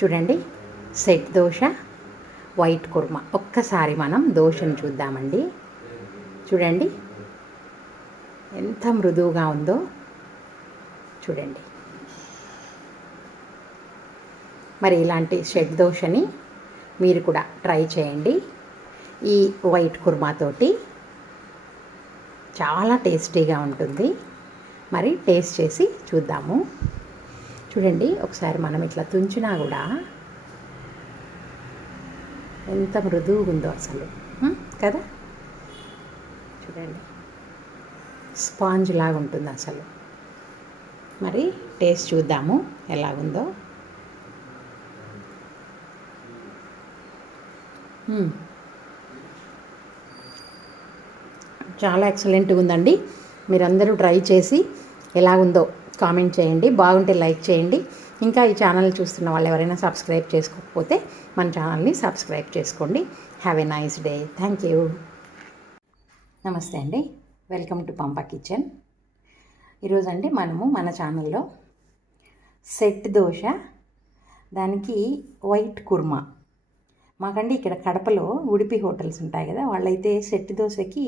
చూడండి, set dosa, white kurma. ఒక్కసారి మనం దోశను చూద్దామండి. చూడండి ఎంత మృదువుగా ఉందో చూడండి. మరి ఇలాంటి సెట్ దోశని మీరు కూడా ట్రై చేయండి. ఈ వైట్ కుర్మాతోటి చాలా టేస్టీగా ఉంటుంది. మరి టేస్ట్ చేసి చూద్దాము. చూడండి, ఒకసారి మనం ఇట్లా తుంచినా కూడా ఎంత మృదువుగా ఉందో అసలు కదా. చూడండి, స్పాంజ్ లాగా ఉంటుంది అసలు. మరి టేస్ట్ చూద్దాము ఎలాగుందో. చాలా ఎక్సలెంట్గా ఉందండి. మీరందరూ ట్రై చేసి ఎలా ఉందో కామెంట్ చేయండి. బాగుంటే లైక్ చేయండి. ఇంకా ఈ ఛానల్ చూస్తున్న వాళ్ళు ఎవరైనా సబ్స్క్రైబ్ చేసుకోకపోతే మన ఛానల్ని సబ్స్క్రైబ్ చేసుకోండి. Have a nice day. Thank you. నమస్తే అండి, వెల్కమ్ టు పంపా కిచెన్. ఈరోజు అండి మనము మన ఛానల్లో సెట్ దోశ, దానికి వైట్ కుర్మా. మాకండి ఇక్కడ కడపలో ఉడిపి హోటల్స్ ఉంటాయి కదా, వాళ్ళైతే సెట్ దోశకి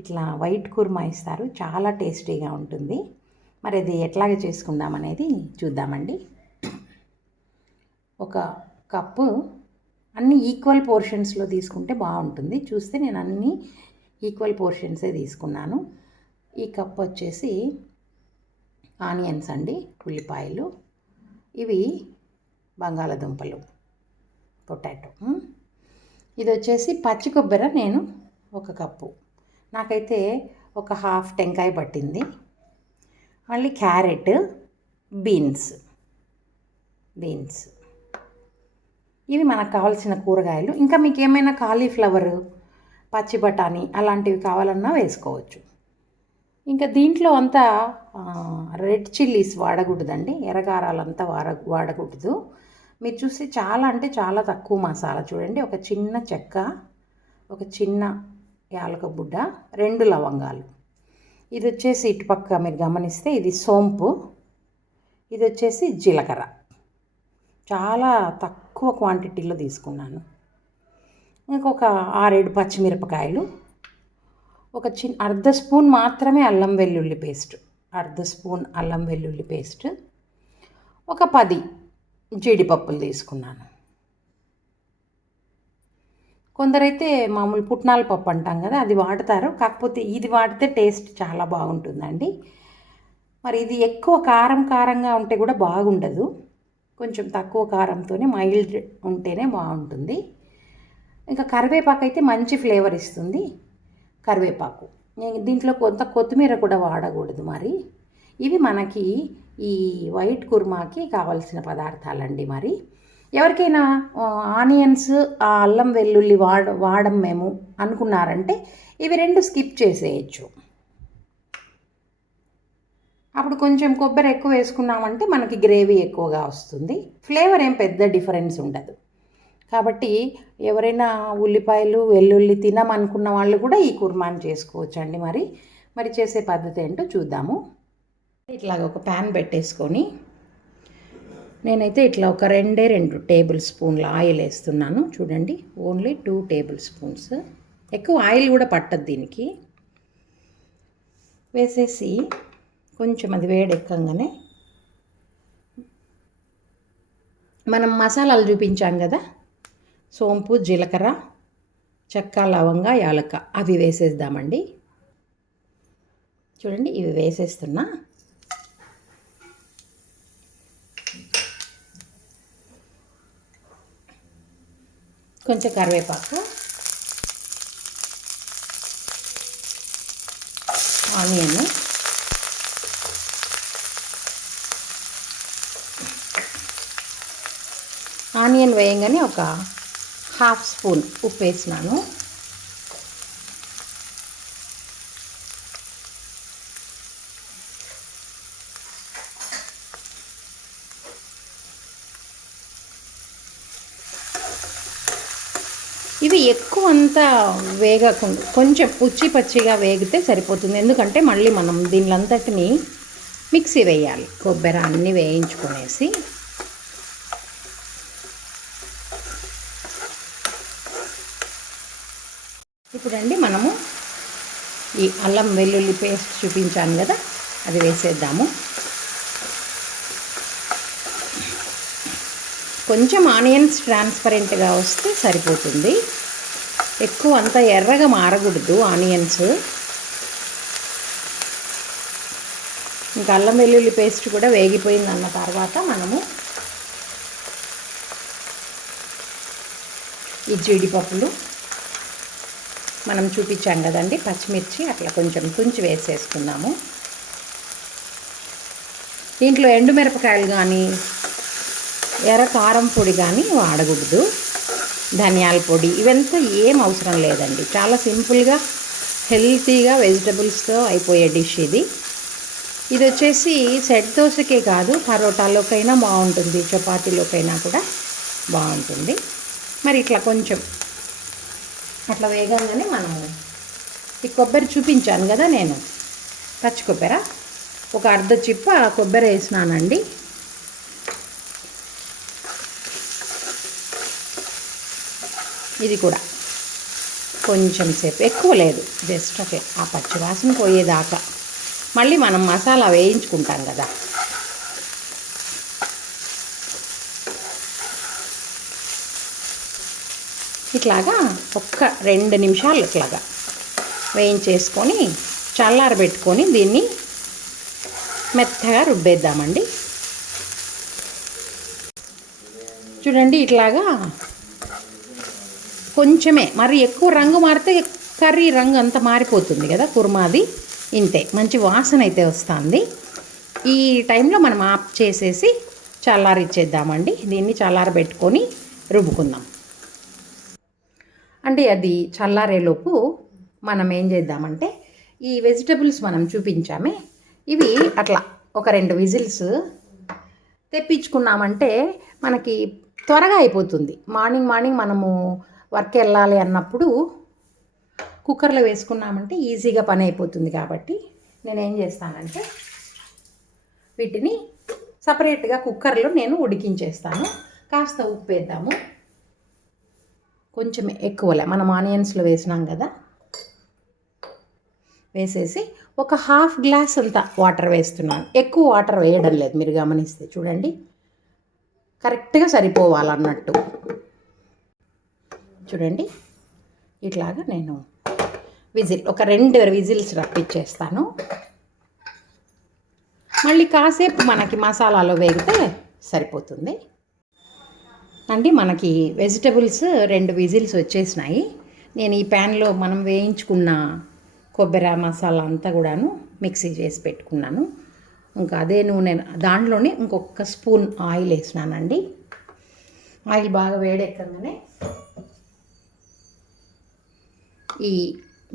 ఇట్లా వైట్ కుర్మా ఇస్తారు. చాలా టేస్టీగా ఉంటుంది. మరి అది ఎట్లాగ చేసుకుందాం అనేది చూద్దామండి. ఒక కప్పు అన్ని ఈక్వల్ పోర్షన్స్లో తీసుకుంటే బాగుంటుంది. చూస్తే నేను అన్ని ఈక్వల్ పోర్షన్సే తీసుకున్నాను. ఈ కప్ వచ్చేసి ఆనియన్స్ అండి, ఉల్లిపాయలు. ఇవి బంగాళదుంపలు, పొటాటో. ఇది వచ్చేసి పచ్చి కొబ్బరి నేను ఒక కప్పు, నాకైతే ఒక హాఫ్ టెంకాయ పట్టింది. మళ్ళీ క్యారెట్, బీన్స్. ఇవి మనకు కావాల్సిన కూరగాయలు. ఇంకా మీకు ఏమైనా కాలీఫ్లవర్, పచ్చి బఠానీ అలాంటివి కావాలన్నా వేసుకోవచ్చు. ఇంకా దీంట్లో అంతా రెడ్ చిల్లీస్ వాడకూడదండి, ఎర్రగారాలంతా వాడకూడదు. మీరు చూస్తే చాలా అంటే చాలా తక్కువ మసాలా. చూడండి, ఒక చిన్న చెక్క, ఒక చిన్న యాలక బుడ్డ, 2 లవంగాలు. ఇది వచ్చేసి ఇటుపక్క మీరు గమనిస్తే ఇది సోంపు, ఇది వచ్చేసి జీలకర్ర. చాలా తక్కువ క్వాంటిటీలో తీసుకున్నాను. ఇంకొక 6-7 పచ్చిమిరపకాయలు, ఒక అర్ధ స్పూన్ మాత్రమే అల్లం వెల్లుల్లి పేస్ట్, ఒక 10 జీడిపప్పులు తీసుకున్నాను. కొందరైతే మామూలు పుట్నాల పప్పు అంటాం కదా, అది వాడతారు. కాకపోతే ఇది వాడితే టేస్ట్ చాలా బాగుంటుందండి. మరి ఇది ఎక్కువ కారంగా ఉంటే కూడా బాగుండదు. కొంచెం తక్కువ కారంతోనే మైల్డ్ ఉంటేనే బాగుంటుంది. ఇంకా కరివేపాకు అయితే మంచి ఫ్లేవర్ ఇస్తుంది. కరివేపాకు దీంట్లో కొంత కొత్తిమీర కూడా వాడకూడదు. మరి ఇవి మనకి ఈ వైట్ కుర్మాకి కావాల్సిన పదార్థాలండి. మరి ఎవరికైనా ఆనియన్స్, అల్లం వెల్లుల్లి వాడం మేము అనుకున్నారంటే ఇవి 2 స్కిప్ చేసేయచ్చు. అప్పుడు కొంచెం కొబ్బరి ఎక్కువ వేసుకున్నామంటే మనకి గ్రేవీ ఎక్కువగా వస్తుంది. ఫ్లేవర్ ఏం పెద్ద డిఫరెన్స్ ఉండదు. కాబట్టి ఎవరైనా ఉల్లిపాయలు, వెల్లుల్లి తినమనుకున్న వాళ్ళు కూడా ఈ కుర్మాని చేసుకోవచ్చు అండి. మరి చేసే పద్ధతి ఏంటో చూద్దాము. ఇట్లాగ ఒక ప్యాన్ పెట్టేసుకొని నేనైతే ఇట్లా ఒక 2 టేబుల్ స్పూన్ల ఆయిల్ వేస్తున్నాను. చూడండి, ఓన్లీ 2 టేబుల్ స్పూన్స్. ఎక్కువ ఆయిల్ కూడా పట్టదు దీనికి. వేసేసి కొంచెం అది వేడెక్కగానే మనం మసాలాలు చూపించాం కదా, సోంపు, జీలకర్ర, చెక్క, లవంగా, యాలక్క, అవి వేసేద్దామండి. చూడండి, ఇవి వేసేస్తున్నా. కొంచెం కరివేపాకు, ఆనియన్, వేయంగానే ఒక హాఫ్ స్పూన్ ఉప్పు వేసినాను. ఇవి ఎక్కువ అంతా వేగకుండా కొంచెం పచ్చిగా వేగితే సరిపోతుంది. ఎందుకంటే మళ్ళీ మనం దీనిలంతటిని మిక్సీ వేయాలి. కొబ్బరి అన్నీ వేయించుకునేసి ఇప్పుడండి మనము ఈ అల్లం వెల్లుల్లి పేస్ట్ చూపించాను కదా, అది వేసేద్దాము. కొంచెం ఆనియన్స్ ట్రాన్స్పరెంట్గా వస్తే సరిపోతుంది. ఎక్కువ అంత ఎర్రగా మారకూడదు ఆనియన్స్. ఇంకా అల్లం వెల్లుల్లి పేస్ట్ కూడా వేగిపోయిందన్న తర్వాత మనము ఈ జీడిపప్పులు మనం చూపించాం కదండి, పచ్చిమిర్చి అట్లా కొంచెం తుంచి వేసేసుకుందాము. దీంట్లో ఎండుమిరపకాయలు కానీ ఎర్ర కారం పొడి కానీ వాడకూడదు. ధనియాల పొడి ఇవంతా ఏం అవసరం లేదండి. చాలా సింపుల్గా హెల్తీగా వెజిటబుల్స్తో అయిపోయే డిష్ ఇది. ఇది వచ్చేసి సెట్ దోశకే కాదు, పరోటాలోకైనా బాగుంటుంది, చపాతీలోకైనా కూడా బాగుంటుంది. మరి ఇట్లా కొంచెం అట్లా వేగంగానే మనము ఈ కొబ్బరి చూపించాను కదా, నేను పచ్చి కొబ్బరి ఒక అర్ధ చిప్ప కొబ్బరి వేసినానండి. ఇది కూడా కొంచెం సేపు, ఎక్కువ లేదు, జస్ట్ ఓకే ఆ పచ్చి వాసన పోయేదాకా. మళ్ళీ మనం మసాలా వేయించుకుంటాం కదా, ఇట్లాగా ఒక్క 2 నిమిషాలు ఇట్లాగా వేయించేసుకొని చల్లారబెట్టుకొని దీన్ని మెత్తగా రుబ్బేద్దామండి. చూడండి ఇట్లాగా కొంచెమే, మరి ఎక్కువ రంగు మారితే కర్రీ రంగు అంతా మారిపోతుంది కదా కుర్మాది. ఇంతే, మంచి వాసన అయితే వస్తుంది. ఈ టైంలో మనం ఆఫ్ చేసేసి చల్లారిచ్చేద్దామండి. దీన్ని చల్లారబెట్టుకొని రుబ్బుకుందాం. అంటే అది చల్లారేలోపు మనం ఏం చేద్దామంటే ఈ వెజిటబుల్స్ మనం చూపించామే, ఇవి అట్లా ఒక 2 విజిల్స్ తెప్పించుకున్నామంటే మనకి త్వరగా అయిపోతుంది. మార్నింగ్ మనము వర్క్ వెళ్ళాలి అన్నప్పుడు కుక్కర్లో వేసుకున్నామంటే ఈజీగా పని అయిపోతుంది. కాబట్టి నేనేం చేస్తానంటే వీటిని సపరేట్గా కుక్కర్లో నేను ఉడికించేస్తాను. కాస్త ఉప్పు వేద్దాము, కొంచెం ఎక్కువలే, మనం ఆనియన్స్లో వేసినాం కదా, వేసేసి ఒక హాఫ్ గ్లాస్ అంత వాటర్ వేస్తున్నాను. ఎక్కువ వాటర్ వేయడం లేదు, మీరు గమనిస్తే చూడండి, కరెక్ట్గా సరిపోవాలన్నట్టు. చూడండి ఇట్లాగా నేను ఒక 2 విజిల్స్ రప్పించేస్తాను. మళ్ళీ కాసేపు మనకి మసాలాలో వేగితే సరిపోతుంది అండి. మనకి వెజిటబుల్స్ 2 విజిల్స్ వచ్చేసినాయి. నేను ఈ ప్యాన్లో మనం వేయించుకున్న కొబ్బరి మసాలా అంతా కూడాను మిక్సీ చేసి పెట్టుకున్నాను. ఇంకా అదే నూనె, దాంట్లోనే ఇంకొక స్పూన్ ఆయిల్ వేసినానండి. ఆయిల్ బాగా వేడెక్కగానే ఈ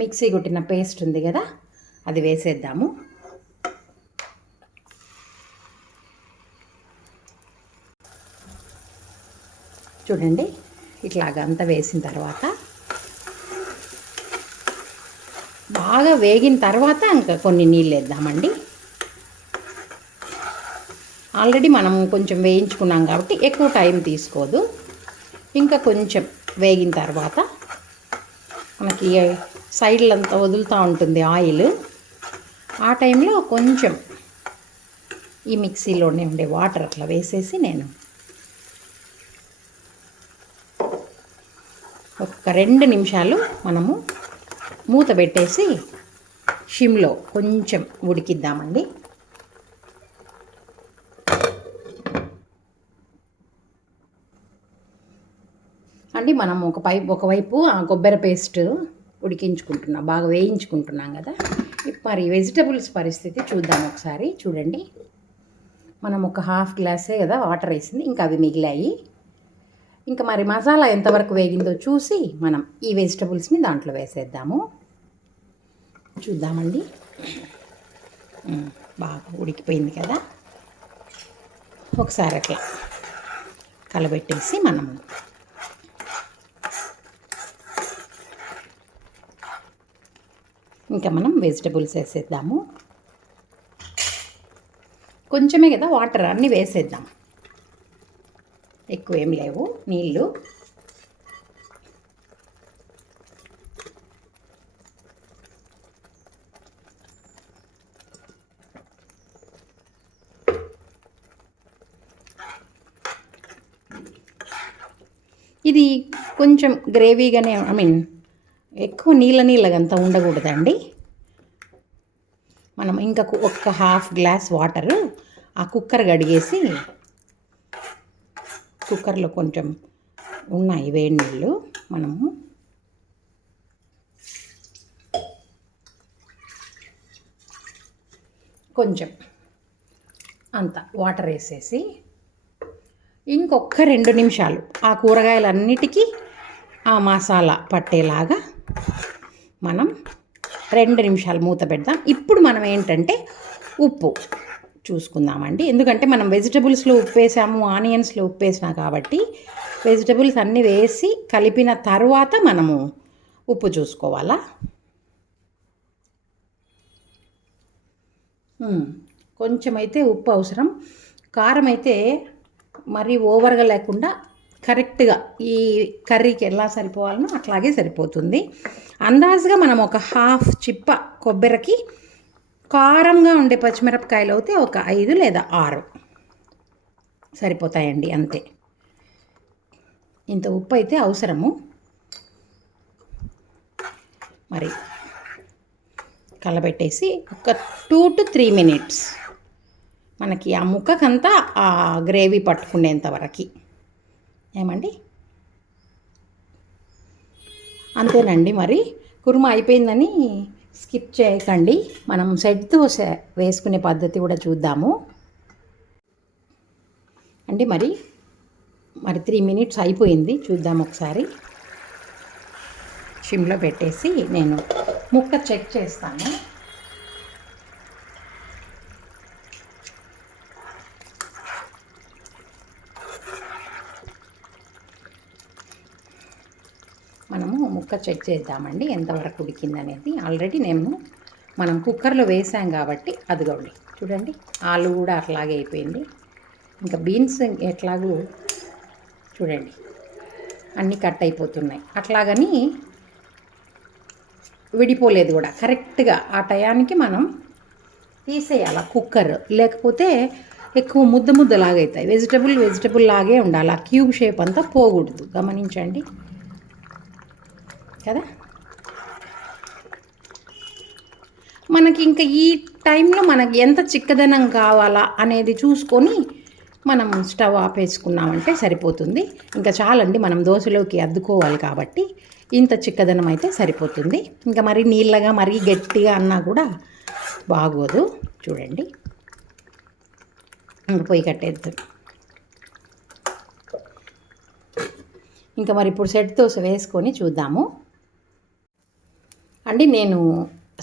మిక్సీ కొట్టిన పేస్ట్ ఉంది కదా, అది వేసేద్దాము. చూడండి ఇట్లాగ అంతా వేసిన తర్వాత బాగా వేగిన తర్వాత ఇంకా కొన్ని నీళ్ళు వేద్దామండి. ఆల్రెడీ మనం కొంచెం వేయించుకున్నాం కాబట్టి ఎక్కువ టైం తీసుకోదు. ఇంకా కొంచెం వేగిన తర్వాత మనకి సైడ్లంతా వదులుతూ ఉంటుంది ఆయిల్. ఆ టైంలో కొంచెం ఈ మిక్సీలోనే ఉండే వాటర్ అట్లా వేసేసి నేను ఒక 2 నిమిషాలు మనము మూత పెట్టేసి షిమ్లో కొంచెం ఉడికిద్దామండి. అండి మనం ఒకవైపు ఆ కొబ్బరి పేస్ట్ ఉడికించుకుంటున్నాం, బాగా వేయించుకుంటున్నాం కదా. మరి వెజిటబుల్స్ పరిస్థితి చూద్దాం ఒకసారి. చూడండి మనం ఒక హాఫ్ గ్లాసే కదా వాటర్ వేసింది, ఇంకా అవి మిగిలాయి. ఇంకా మరి మసాలా ఎంతవరకు వేగిందో చూసి మనం ఈ వెజిటబుల్స్ని దాంట్లో వేసేద్దాము. చూద్దామండి, బాగా ఉడికిపోయింది కదా. ఒకసారి అట్లా కలబెట్టేసి మనము ఇంకా మనం వెజిటబుల్స్ వేసేద్దాము. కొంచెమే కదా వాటర్, అన్నీ వేసేద్దాం, ఎక్కువ ఏం లేవు నీళ్ళు. ఇది కొంచెం గ్రేవీగానే ఎక్కువ నీళ్ళగంతా ఉండకూడదండి. మనం ఇంకా ఒక్క హాఫ్ గ్లాస్ వాటరు ఆ కుక్కర్ కడిగేసి, కుక్కర్లో కొంచెం ఉన్నాయి వేడి నీళ్ళు, మనము కొంచెం అంత వాటర్ వేసేసి ఇంకొక 2 నిమిషాలు ఆ కూరగాయలన్నిటికీ ఆ మసాలా పట్టేలాగా మనం 2 నిమిషాలు మూత పెడదాం. ఇప్పుడు మనం ఏంటంటే ఉప్పు చూసుకుందామండి. ఎందుకంటే మనం వెజిటబుల్స్లో ఉప్పు వేసాము, ఆనియన్స్లో ఉప్పు వేసినా కాబట్టి వెజిటబుల్స్ అన్నీ వేసి కలిపిన తర్వాత మనము ఉప్పు చూసుకోవాలా. కొంచెం అయితే ఉప్పు అవసరం. కారం అయితే మరీ ఓవర్గా లేకుండా కరెక్ట్గా ఈ కర్రీకి ఎలా సరిపోవాలనో అట్లాగే సరిపోతుంది. అందాజుగా మనం ఒక హాఫ్ చిప్ప కొబ్బరికి కారంగా ఉండే పచ్చిమిరపకాయలు అయితే ఒక 5 లేదా 6 సరిపోతాయండి, అంతే. ఇంత ఉప్పు అయితే అవసరము. మరి కలబెట్టేసి ఒక 2 to 3 minutes మనకి ఆ ముక్కకంతా ఆ గ్రేవీ పట్టుకునేంత వరకు. ఏమండి, అంతేనండి. మరి కుర్మా అయిపోయిందని స్కిప్ చేయకండి. మనం సెట్ దోశ వేసుకునే పద్ధతి కూడా చూద్దాము అండి. మరి 3 minutes అయిపోయింది, చూద్దాం ఒకసారి. సిమ్లో పెట్టేసి నేను ముక్క చెక్ చేస్తాను. మనము ముక్క చెక్ చేద్దామండి ఎంతవరకు ఉడికిందనేది. ఆల్రెడీ మనం కుక్కర్లో వేసాం కాబట్టి అదిగోండి చూడండి, ఆలు కూడా అట్లాగే అయిపోయింది. ఇంకా బీన్స్ ఎట్లాగూ చూడండి అన్నీ కట్ అయిపోతున్నాయి. అట్లాగని విడిపోలేదు కూడా. కరెక్ట్గా ఆ టయానికి మనం తీసేయాలి కుక్కర్, లేకపోతే ఎక్కువ ముద్దలాగవుతాయి. వెజిటబుల్ లాగే ఉండాలి, ఆ క్యూబ్ షేప్ అంతా పోకూడదు. గమనించండి కదా. మనకి ఇంకా ఈ టైంలో మనకి ఎంత చిక్కదనం కావాలా అనేది చూసుకొని మనం స్టవ్ ఆపేసుకున్నామంటే సరిపోతుంది. ఇంకా చాలండి, మనం దోశలోకి అద్దుకోవాలి కాబట్టి ఇంత చిక్కదనం అయితే సరిపోతుంది. ఇంకా మరీ నీళ్ళగా మరీ గట్టిగా అన్నా కూడా బాగోదు. చూడండి, ఇంకా పొయ్యి కట్టేద్దాం. ఇంకా మరి ఇప్పుడు సెట్ దోశ వేసుకొని చూద్దాము అండి. నేను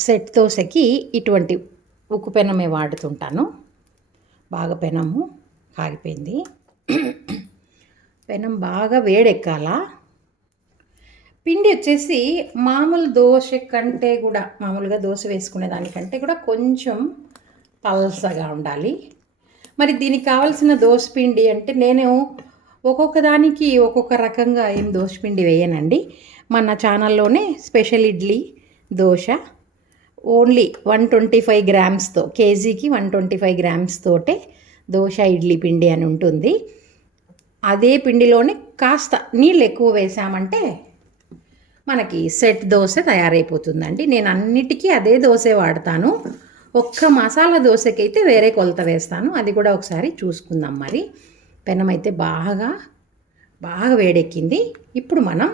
సెట్ దోశకి ఇటువంటి ఉక్కు పెనమే వాడుతుంటాను. బాగా పెనము కాగిపోయింది. పెనం బాగా వేడెక్కాల. పిండి వచ్చేసి మామూలు దోశ కంటే కూడా, మామూలుగా దోశ వేసుకునే దానికంటే కూడా కొంచెం పల్సగా ఉండాలి. మరి దీనికి కావాల్సిన దోశ పిండి అంటే నేను ఒక్కొక్క దానికి ఒక్కొక్క రకంగా ఏం దోశ పిండి వేయనండి. మన ఛానల్లోనే స్పెషల్ ఇడ్లీ దోశ ఓన్లీ 125 గ్రామ్స్తో, కేజీకి 125 గ్రామ్స్ తోటే దోశ ఇడ్లీ పిండి అని ఉంటుంది. అదే పిండిలోనే కాస్త నీళ్ళు ఎక్కువ వేసామంటే మనకి సెట్ దోశ తయారైపోతుందండి. నేను అన్నిటికీ అదే దోశ వాడతాను. ఒక్క మసాలా దోశకైతే వేరే కొలత వేస్తాను. అది కూడా ఒకసారి చూసుకుందాం. మరి పెనం అయితే బాగా వేడెక్కింది. ఇప్పుడు మనం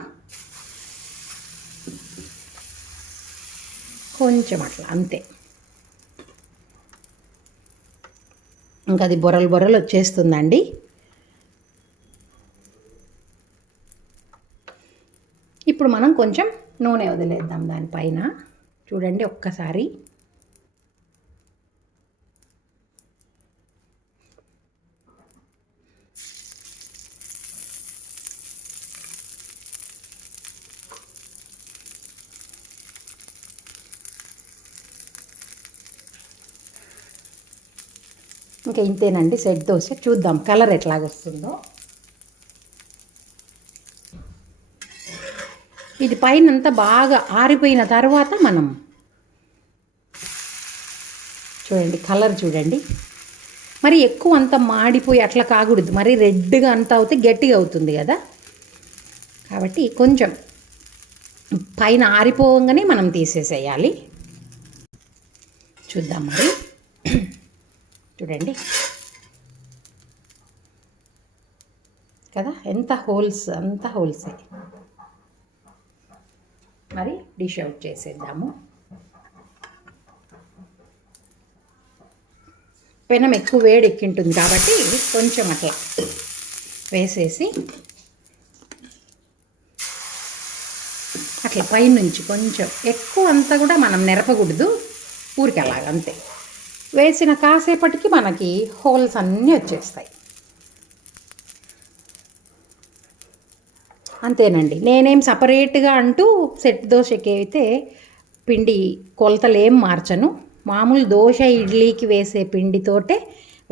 కొంచెం అట్లా అంతే, ఇంకా అది బొరలు వచ్చేస్తుందండి. ఇప్పుడు మనం కొంచెం నూనె వదిలేద్దాం దానిపైన. చూడండి ఒక్కసారి. ఇంకా ఇంతేనండి సెట్ దోశ. చూద్దాం కలర్ ఎట్లాగొస్తుందో. ఇది పైనంతా బాగా ఆరిపోయిన తర్వాత మనం చూడండి కలర్ చూడండి. మరి ఎక్కువ అంతా మాడిపోయి అట్లా కాకూడదు, మరి రెడ్గా అంతా అవుతే గట్టిగా అవుతుంది కదా. కాబట్టి కొంచెం పైన ఆరిపోగానే మనం తీసేసేయాలి. చూద్దాం మరి. చూడండి కదా ఎంత హోల్స్, అంత హోల్సే. మరి డిష్ అవుట్ చేసేద్దాము. పెనం ఎక్కువ వేడి ఎక్కింటుంది కాబట్టి కొంచెం అట్లా వేసేసి అట్లా పైనుంచి కొంచెం ఎక్కువ అంతా కూడా మనం నెరపకూడదు, ఊరికి అలాగంతే. వేసిన కాసేపటికి మనకి హోల్స్ అన్నీ వచ్చేస్తాయి. అంతేనండి. నేనేం సపరేట్గా అంటూ సెట్ దోశకి అయితే పిండి కొలతలు ఏం మార్చను. మామూలు దోశ ఇడ్లీకి వేసే పిండితోటే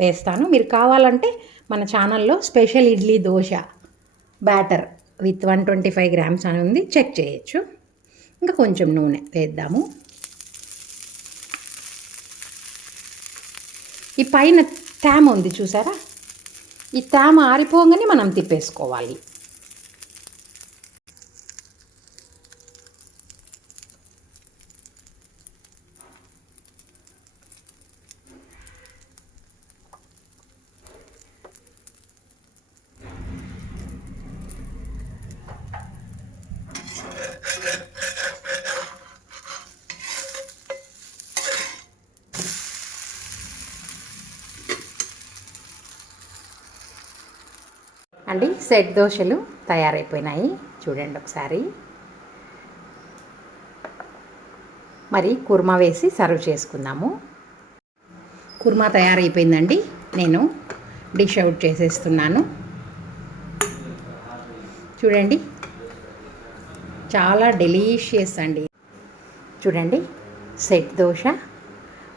వేస్తాను. మీరు కావాలంటే మన ఛానల్లో special idli dosa batter with 125 grams అని ఉంది, చెక్ చేయొచ్చు. ఇంకా కొంచెం నూనె వేద్దాము. ఈ పైన తేమ ఉంది చూసారా, ఈ తేమ ఆరిపోగానే మనం తిప్పేసుకోవాలి. అండి సెట్ దోశలు తయారైపోయినాయి, చూడండి ఒకసారి. మరి కుర్మా వేసి సర్వ్ చేసుకుందాము. కుర్మా తయారైపోయిందండి, నేను డిష్ అవుట్ చేసేస్తున్నాను. చూడండి చాలా డెలీషియస్ అండి. చూడండి సెట్ దోశ,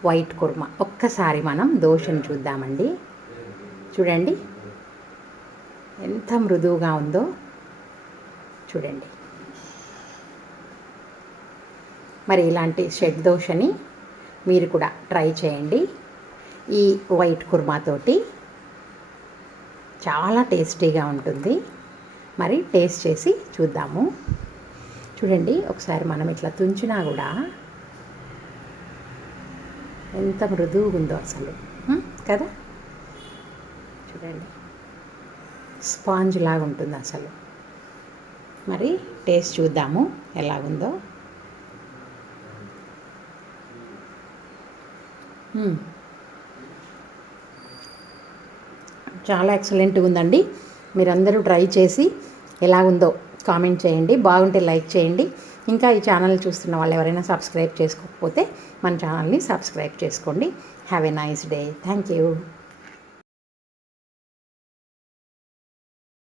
వైట్ కుర్మా. ఒక్కసారి మనం దోశను చూద్దామండి. చూడండి ఎంత మృదువుగా ఉందో చూడండి. మరి ఇలాంటి సెట్ దోశని మీరు కూడా ట్రై చేయండి ఈ వైట్ కుర్మాతోటి. చాలా టేస్టీగా ఉంటుంది. మరి టేస్ట్ చేసి చూద్దాము. చూడండి ఒకసారి మనం ఇట్లా తుంచినా కూడా ఎంత మృదువుగా ఉందో అసలు కదా. చూడండి స్పాంజ్ లాగా ఉంటుంది అసలు. మరి టేస్ట్ చూద్దాము ఎలాగుందో. చాలా ఎక్సలెంట్గా ఉందండి. మీరందరూ ట్రై చేసి ఎలాగుందో కామెంట్ చేయండి. బాగుంటే లైక్ చేయండి. ఇంకా ఈ ఛానల్ చూస్తున్న వాళ్ళు ఎవరైనా సబ్స్క్రైబ్ చేసుకోకపోతే మన ఛానల్ని సబ్స్క్రైబ్ చేసుకోండి. Have a nice day. Thank you.